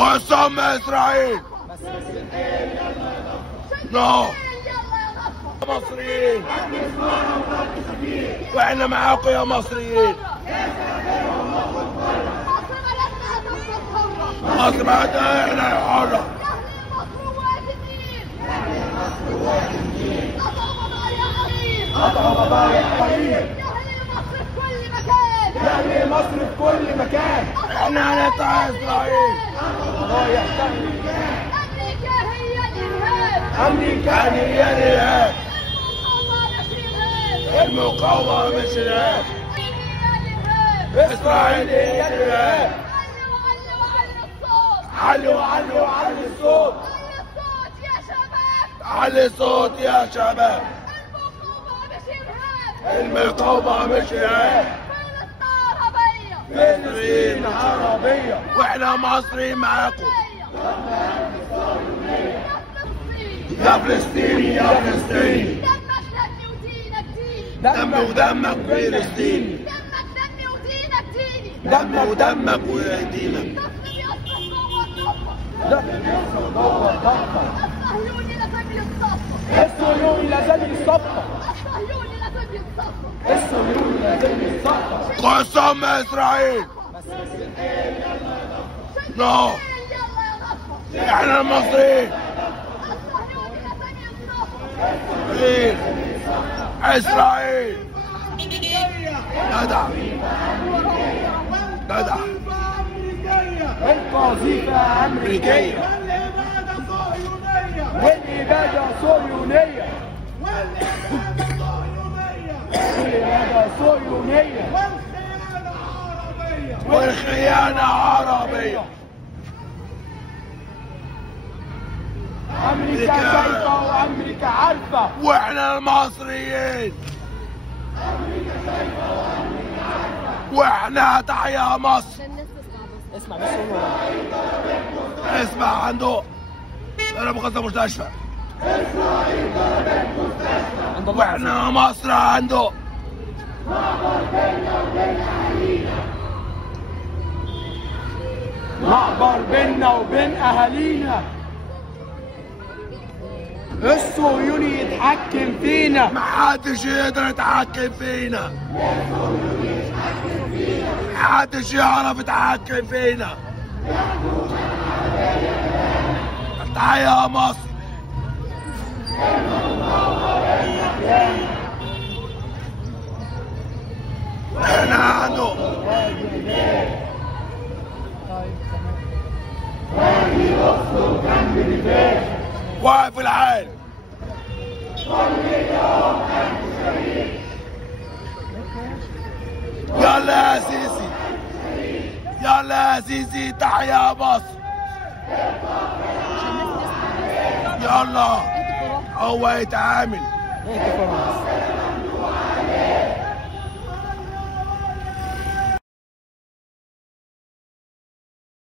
قسم اسرائيل. نو مصريين واحنا معاكم يا مصريين. مصر بعدها احنا حرة. قطعوا قضايا حرير. يحمي مصر في كل مكان. احنا هنقطع اسرائيل. قضايا تهديد. امريكا هي الارهاب. المقاومة مش ارهاب. اسرائيل هي الارهاب. علوا علوا علي الصوت. علي الصوت يا شباب. المقاومة مش ارهاب. فلسطين عربية واحنا مصريين معاكم. يا فلسطيني يا فلسطيني. دم ودمك فلسطيني. دم ودمك ودينك. الصهيوني لازم يتصفى. الصهيوني لازم يتصفى. قسم اسرائيل. نو احنا المصريين. اسرائيل جدع جدع. القذيفة أمريكية. والإبادة صهيونية. والإبادة صهيونية. والخيانة عربية. أمريكا شايفة وأمريكا عارفة. واحنا المصريين. واحنا تحيا مصر. اسمع بس اسمع عنده انا بغزة مستشفى. واحنا مصر عنده. معبر بيننا وبين أهالينا. الصهيوني يتحكم فينا. محدش يقدر يتحكم فينا. محدش يعرف يتحكم فينا. تحيا مصر. احنا عنده. واقف العين. يلا يا سيسي. يلا يا سيسي تحيا مصر. يلا هو يتعامل.